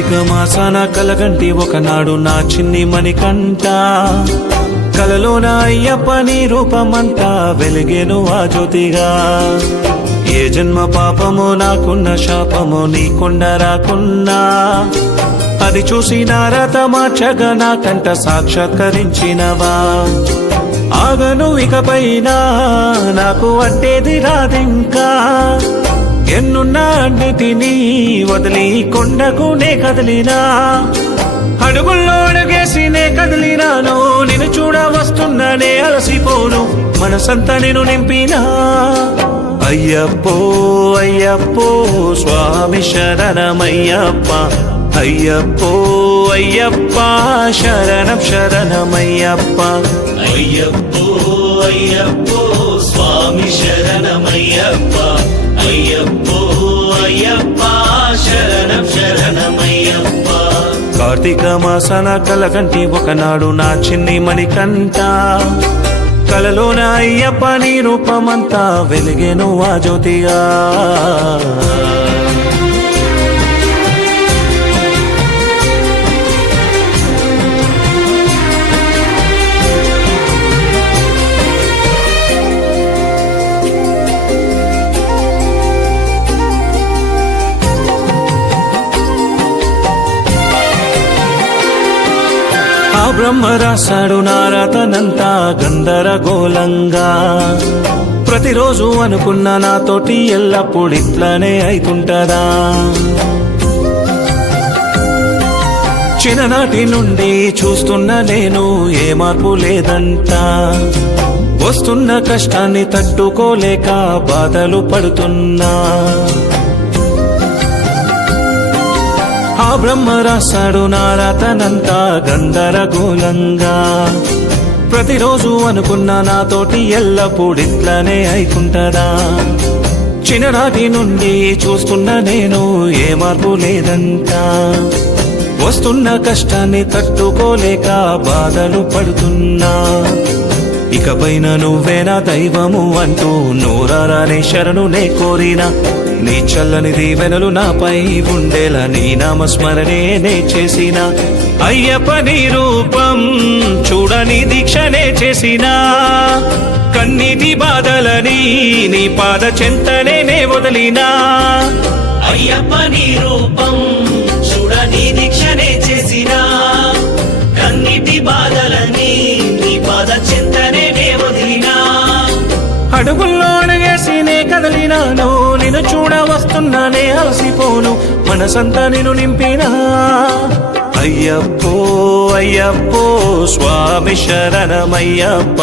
కార్తీక మాసాన కలగంటి ఒకనాడు నా చిన్ని మణికంఠ కలలోన అయ్యప్ప నీ రూపమంతా వెలిగేను ఆ జ్యోతిగా ఏ జన్మ పాపమో నాకున్న శాపమో నీకుండ రాకున్నా అది చూసి నారత మార్చగా నాకంట సాక్షాత్కరించినవా ఆగను ఇకపైనా నాకు అడ్డేది రాదింకా ఎన్నున్నా అన్నిటినీ వదిలి కొండకునే కదిలినా అడుగుల్లో అడుగేసినే కదిలినాను నిన్ను చూడ వస్తున్నానే అలసిపోను మనసంతా నేను నింపినా అయ్యప్పో అయ్యప్పో స్వామి శరణమయ్యప్ప అయ్యప్పో అయ్యప్ప శరణం శరణమయ్యప్ప అయ్యప్పో అయ్యప్పో స్వామి శరణమయ్యప్ప అయ్యప్పో అయ్యప్ప శరణం శరణమయ్యప్ప కార్తీక మాసాన కలగంటి ఒకనాడు నా చిన్ని మణికంఠ కలలోన అయ్యప్ప నీ రూపమంతా వెలిగేను ఆ జ్యోతిగా ఆ బ్రహ్మ రాశాడు నారతనంతా గందరగోళంగా ప్రతిరోజు అనుకున్న నాతోటి ఎల్లప్పుడు ఇట్లానే అయితుంటదా చిన్ననాటి నుండి చూస్తున్న నేను ఏ మార్పు లేదంట వస్తున్న కష్టాన్ని తట్టుకోలేక బాధలు పడుతున్నా ఆ బ్రహ్మ రాశాడు నారతనంతా గందరగోళంగా ప్రతిరోజు అనుకున్న నాతోటి ఎల్లప్పుడు ఇట్లానే అయితుంటదా చిన్ననాటి నుండి చూస్తున్న నేను ఏ మార్పు లేదంట వస్తున్న కష్టాన్ని తట్టుకోలేక బాధలు పడుతున్నా ఇకపైన నువ్వేనా దైవము అంటూ నోరారానే శరణునే కోరినా నీ చల్లని దీవెనలు నాపై ఉండేలా నీ నామస్మరణే నే చేసిన అయ్యప్ప నీ రూపం చూడని దీక్షనే చేసినా కన్నీటి బాధలని నీ పాద చెంతనే నే వదిలినా అయ్యప్ప నీ రూపం చూడని దీక్షనే చేసినా కన్నీటి బాధలని నీ పాద చెంతనే నే వదిలినా అడుగుల్లో అడుగేసినే కదిలినాను నిన్ను చూడ వస్తున్నానే అలసిపోను మనసంతా నిన్ను నింపినా అయ్యప్పో అయ్యప్పో స్వామి శరణమయ్యప్ప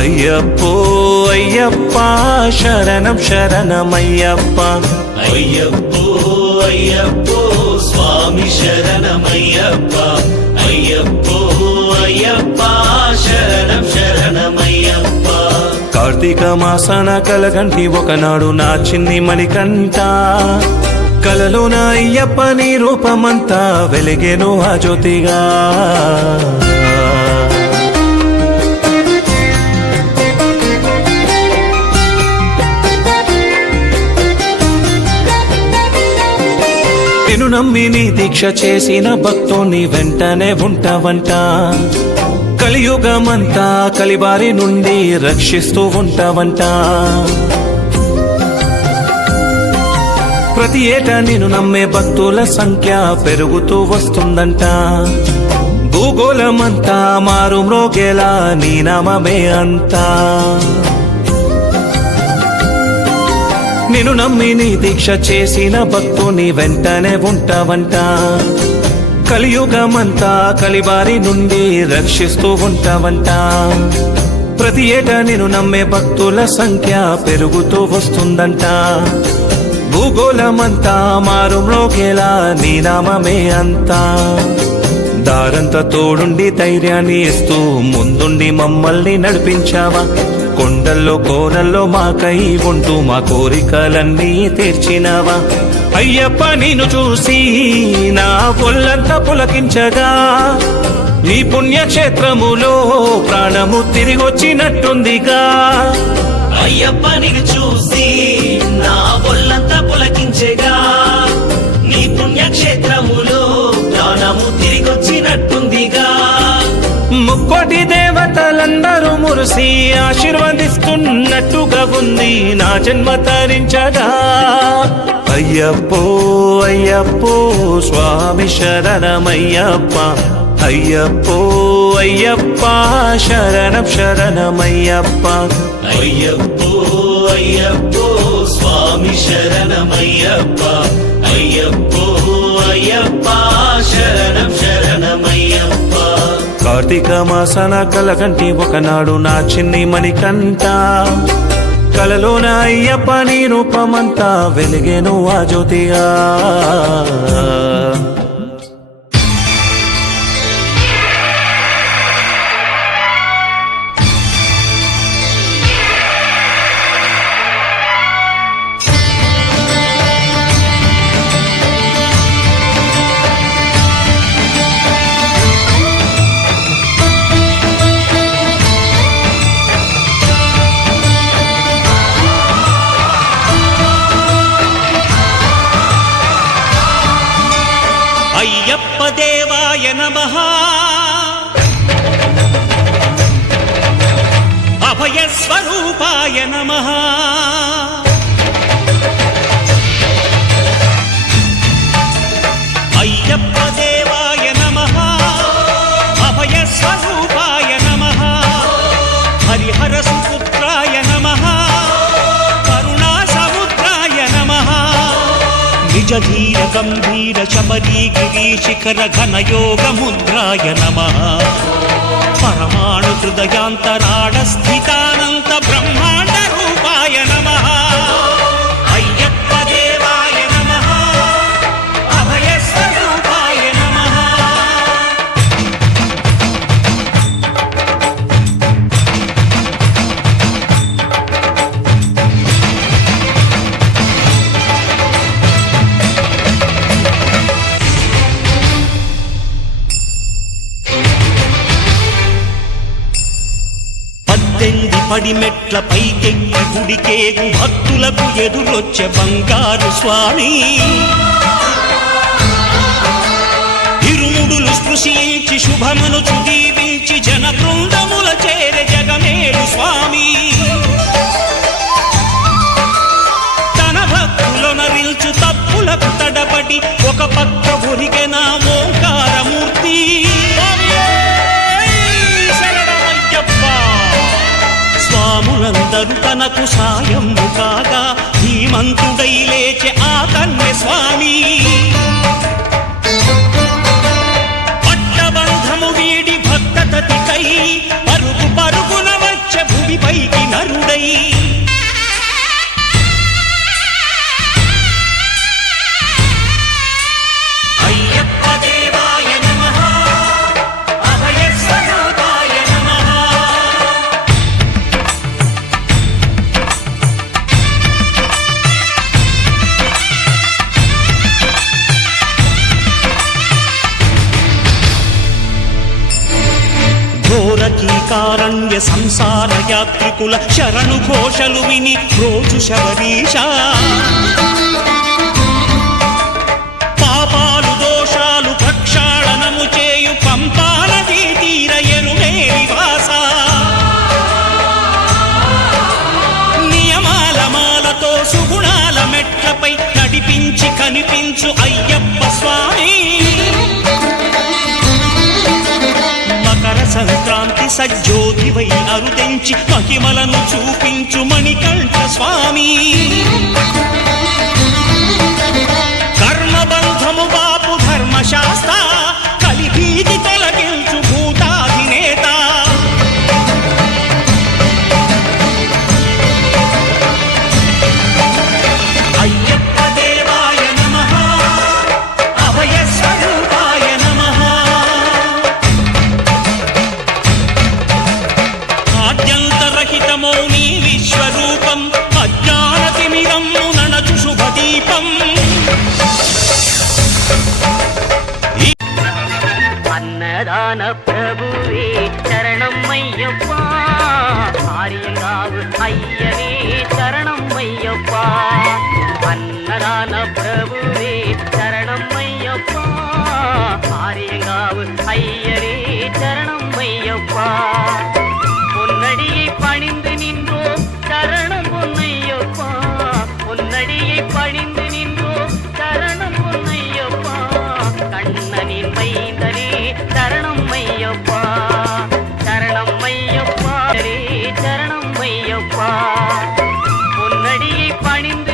అయ్యప్పో అయ్యప్ప శరణం శరణమయ్యప్ప అయ్యప్పో అయ్యప్పో స్వామి శరణమయ్యప్ప అయ్యప్పో అయ్యప్ప శరణం శరణమయ్యప్ప కార్తీక మాసాన కలగంటి ఒకనాడు నా చిన్ని మణికంఠ కలలోన అయ్యప్ప నీ రూపమంతా వెలిగేను ఆ జ్యోతిగా నిన్ను నమ్మి నీ దీక్ష చేసిన భక్తుని వెంటనే ఉంటావంట కలియుగమంతా కలిబారి నుండి రక్షిస్తూ ఉంటావంట ప్రతి ఏటా నిన్ను నమ్మే భక్తుల సంఖ్య పెరుగుతూ వస్తుందంట భూగోళమంతా మారు మ్రోగేలా నీ నామమే అంతా నిన్ను నమ్మి నీ దీక్ష చేసిన భక్తుని వెంటనే ఉంటావంట కలియుగమంతా కలిబారి నుండి రక్షిస్తూ ఉంటావంట ప్రతి ఏటా నిన్ను నమ్మే భక్తుల సంఖ్య పెరుగుతూ వస్తుందంట భూగోళమంతా మారు మ్రోగేలా నీ నామమే అంతా దారంతా తోడుండి ధైర్యాన్ని ఇస్తూ ముందుండి మమ్మల్ని నడిపించావా కొండల్లో కోనల్లో మాకై ఉంటూ మా కోరికలన్నీ తీర్చినావా అయ్యప్ప నిన్ను చూసి నా ఒళ్ళంతా పులకించగా నీ పుణ్యక్షేత్రములో ప్రాణము తిరిగొచ్చినట్టుందిగా అయ్యప్ప నిన్ను చూసి నా ఒళ్ళంతా పులకించెగా నీ పుణ్యక్షేత్రములో చూసి ఆశీర్వదిస్తున్నట్టుగా ఉంది నా జన్మ తరించగా. అయ్యప్పో అయ్యప్పో స్వామి శరణమయ్యప్ప, అయ్యప్పో అయ్యప్ప శరణం శరణమయ్యప్ప. అయ్యప్పో అయ్యప్పో స్వామి శరణమయ్యప్ప, అయ్యప్పో అయ్యప్ప శరణం శరణమయ్యప్ప. కార్తీక మాసన కలకంటి ఒకనాడు నా చిన్ని మణికంఠ, కలలోన అయ్యప్ప నీ రూపమంతా వెలిగేను ఆ జ్యోతిగా. అయ్యప్ప దేవాయ నమః, అభయ స్వరూపాయ నమః. అయ్యప్ప దేవాయ నమః, అభయ స్వరూపాయ నమః. హరిహర సుపుత్రాయ నమః, కరుణా సముద్రాయ నమః. నిజ ధీర గంభీర శబరీ గిరీ శిఖర ఘన యోగ ముద్రాయ నమః. పరమాణు హృదయాంతరాళ స్థితానంత బ్రహ్మాండ రూపాయ నమః. అయ్యప్ప దేవాయ నమః, అభయ స్వరూపాయ నమః. పడి మెట్ల పైకెక్కి గుడికేగు భక్తులకు ఎదురొచ్చే బంగారు స్వామి. ఇరుముడులు స్పృశించి శుభమును చుదీవించి జన బృందముల చేరే జగమేలు స్వామి. తన భక్తులొనరిల్చు తప్పులకు తడబడి ఒక పక్క ఒరిగెన ఓంకారమూర్తి. స్వాములందరూ తనకు సాయము కాగా ధీమంతుడై లేచే ఆ కన్య స్వామి. పట్టబంధము వీడి భక్తతతికై పరుగు పరుగున వచ్చే భూమిపైకి నరుడై. అయ్యప్ప దేవాయ నమః, అభయ స్వరూపాయ నమః. ఘోరకీకారణ్య సంసార యాత్రికుల శరణు ఘోషలు విని రోజు శబరీష. పాపాలు దోషాలు ప్రక్షాళనము చేయు పంపా నదీ తీర ఎరుమే నివాస. నియమాల మాలతో సుగుణాల మెట్లపై నడిపించి కనిపించు అయ్యప్ప స్వామి. సంక్రాంతి సజ్జోతివై అరుదెంచి మహిమలను చూపించు మణికంఠ స్వామి. కర్మబంధము బాపు ధర్మశాస్త్ర కలిభీతి తొలగించు భూతాధినేత. అయ్యప్ప దేవాయ నమః, అభయ స్వరూపాయ నమః. ఆద్యంతరహితమో నీ విశ్వరూపం, అజ్ఞానతిమిరం నణచు శుభదీపం. అన్నదాన ప్రభువే శరణం అయ్యప్ప, ఆర్యంగావు అయ్యనే శరణం అయ్యప్ప. అన్నదాన ప్రభువే శరణం అయ్యప్ప, ఆర్యంగావు అయ్యనే శరణం అయ్యప్ప. பொன்னடியே பணிந்து நின்றோம் சரணம் பொன்னையப்பா பொன்னடியை பணிந்து நின்றோம் சரணம் பொன்னையப்பா கண்ணனின் மைந்தனே சரணம் ஐயப்பா சரணம் ஐயப்பா சரணம் ஐயப்பா பொன்னடியை பணிந்து